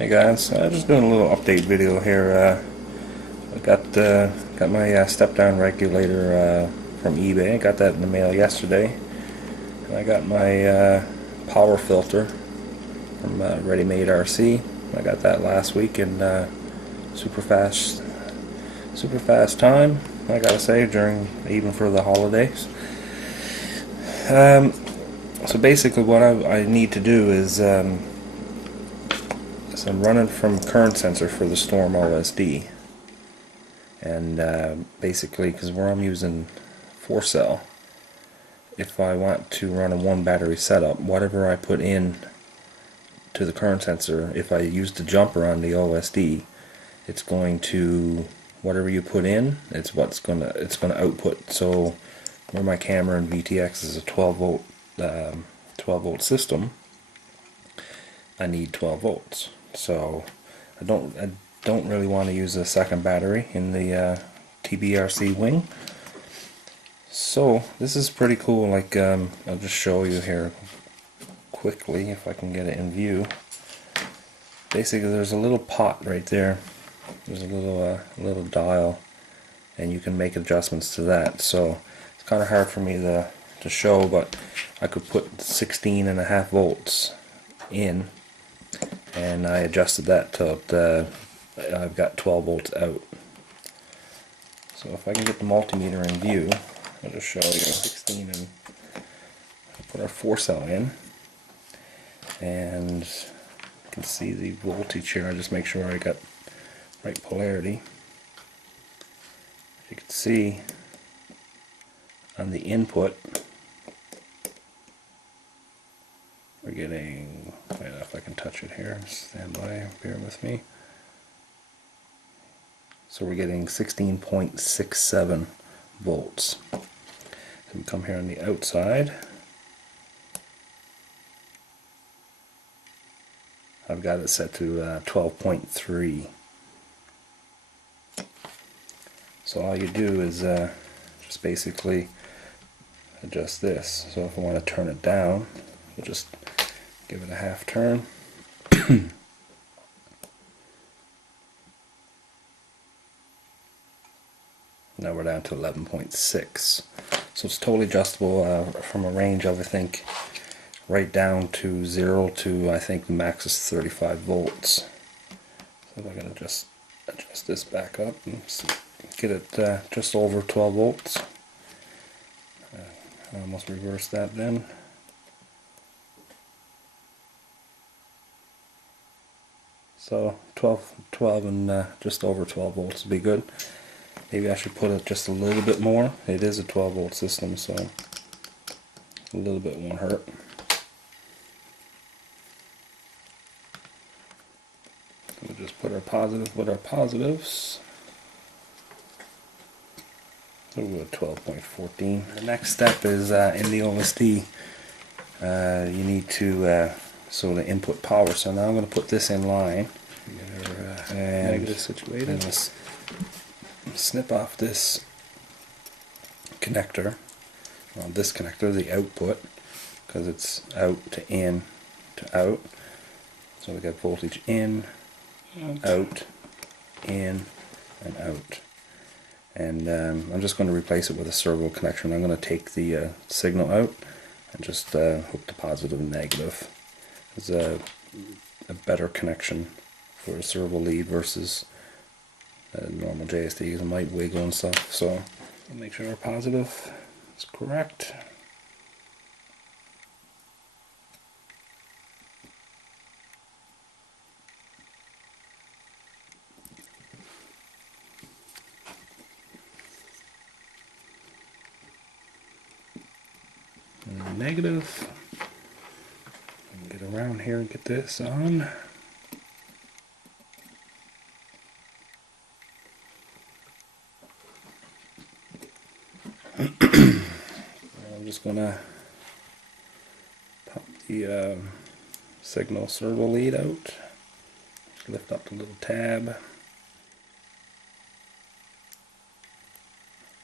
Hey guys, just doing a little update video here. I got my step down regulator from eBay. I got that in the mail yesterday, and I got my power filter from Ready Made RC. I got that last week in super fast time. I gotta say, even for the holidays. So basically, what I need to do is. So I'm running from current sensor for the Storm OSD, and basically, because where I'm using 4-cell, if I want to run a 1 battery setup, whatever I put in to the current sensor, if I use the jumper on the OSD, it's going to, whatever you put in, it's gonna output. So where my camera and VTX is a 12 volt system, I need 12 volts. So I don't really want to use a second battery in the TBRC wing. So this is pretty cool. Like I'll just show you here quickly if I can get it in view. Basically, there's a little pot right there. There's a little dial, and you can make adjustments to that. So it's kind of hard for me to show, but I could put 16.5 volts in, and I adjusted that till I've got 12 volts out. So if I can get the multimeter in view, I'll just show you 16, and put our 4-cell in, and you can see the voltage here. I just make sure I got right polarity. As you can see on the input, we're getting, wait, if I can touch it here, stand by, bear with me. So we're getting 16.67 volts. So we come here on the outside. I've got it set to 12.3. So all you do is just basically adjust this. So if I want to turn it down, we'll just give it a half turn. Now we're down to 11.6. So it's totally adjustable from a range of, I think, right down to 0 to, I think the max is 35 volts. So I'm going to just adjust this back up and get it just over 12 volts. I almost reversed that then. So 12 and just over 12 volts would be good. Maybe I should put it just a little bit more. It is a 12 volt system, so a little bit won't hurt. We'll just put our positive with our positives. So we'll go 12.14. The next step is in the OSD, you need to so the input power. So now I'm going to put this in line, and negative situated. Snip off this connector, well, this connector, the output, because it's out to in to out. So we got voltage in, out, in, and out. And I'm just going to replace it with a servo connection. I'm going to take the signal out and just hook the positive and negative. It's a better connection for a servo lead versus normal JSD, because it might wiggle and stuff. So we'll make sure our positive is correct. And negative. Get around here and get this on. I'm just gonna pop the signal servo lead out. Lift up the little tab.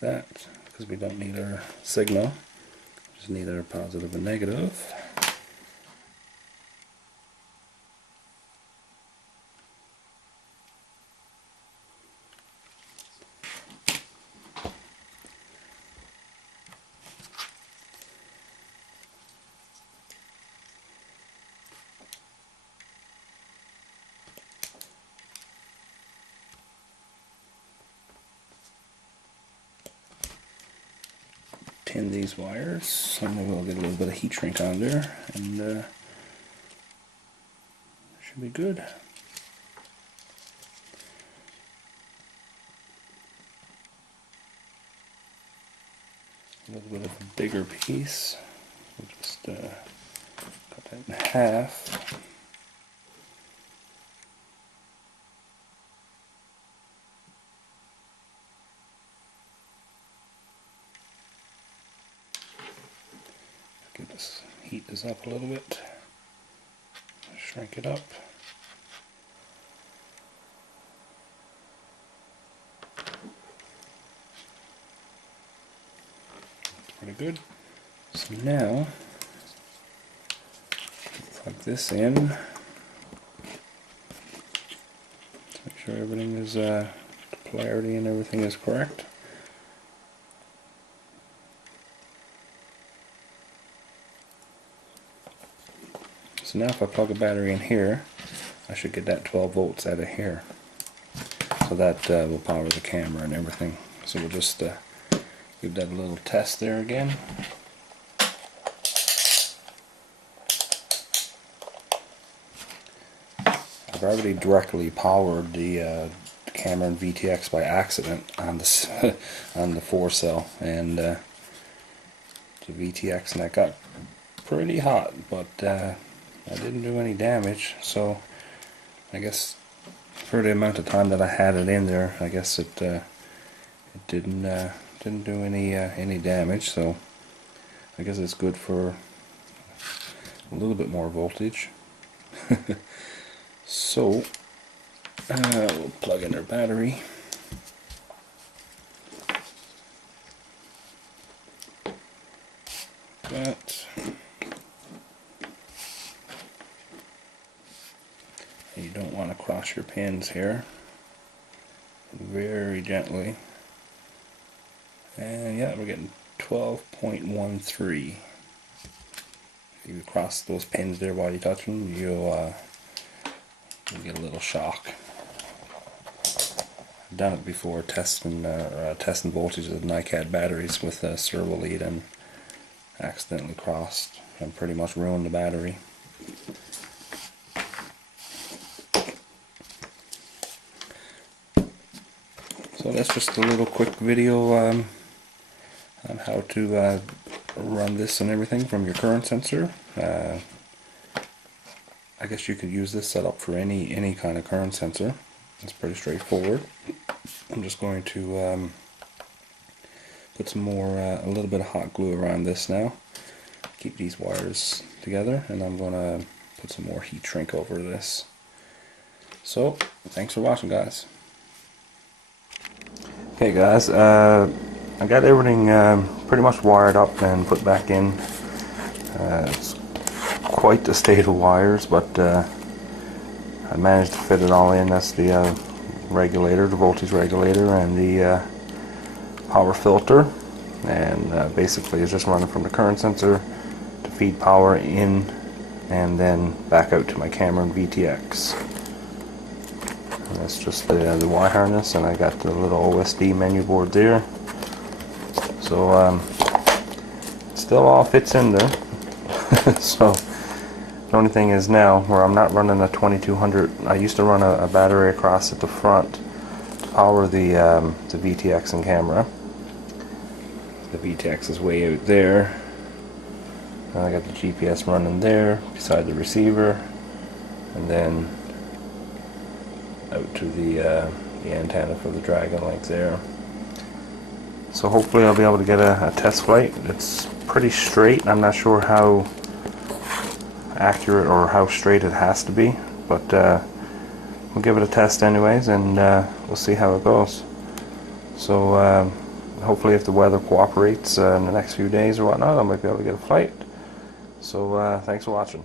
That, because we don't need our signal. Just need our positive and negative. pin these wires, and then we'll get a little bit of heat shrink on there, and should be good. A little bit of a bigger piece. We'll just cut that in half. Get this, heat this up a little bit. Shrink it up. Pretty good. So now, plug this in. Let's make sure everything is, the polarity and everything is correct. So now if I plug a battery in here, I should get that 12 volts out of here. So that will power the camera and everything. So we'll just give that a little test there again. I've already directly powered the camera and VTX by accident on the on the 4-cell, and the VTX, and that got pretty hot, but I didn't do any damage. So I guess for the amount of time that I had it in there, I guess it didn't do any damage. So I guess it's good for a little bit more voltage. So we'll plug in our battery. But you don't want to cross your pins here. Very gently. And yeah, we're getting 12.13. If you cross those pins there while you touch them, you'll get a little shock. I've done it before, testing voltage of NiCad batteries with a servo lead, and accidentally crossed and pretty much ruined the battery. So that's just a little quick video on how to run this and everything from your current sensor. I guess you could use this setup for any kind of current sensor. It's pretty straightforward. I'm just going to put some more, a little bit of hot glue around this now. Keep these wires together, and I'm going to put some more heat shrink over this. So, thanks for watching, guys. Okay, guys, I got everything pretty much wired up and put back in. It's quite the state of wires, but I managed to fit it all in. That's the regulator, the voltage regulator, and the power filter, and basically it's just running from the current sensor to feed power in and then back out to my camera and VTX. And that's just the Y harness, and I got the little OSD menu board there. So it still all fits in there. So the only thing is now, where I'm not running a 2200, I used to run a battery across at the front to power the VTX and camera. The VTX is way out there. And I got the GPS running there beside the receiver, and then out to the antenna for the Dragon Link there. So hopefully I'll be able to get a test flight. It's pretty straight. I'm not sure how accurate or how straight it has to be, but we'll give it a test anyways, and we'll see how it goes. So hopefully if the weather cooperates in the next few days or whatnot, I might be able to get a flight. So thanks for watching.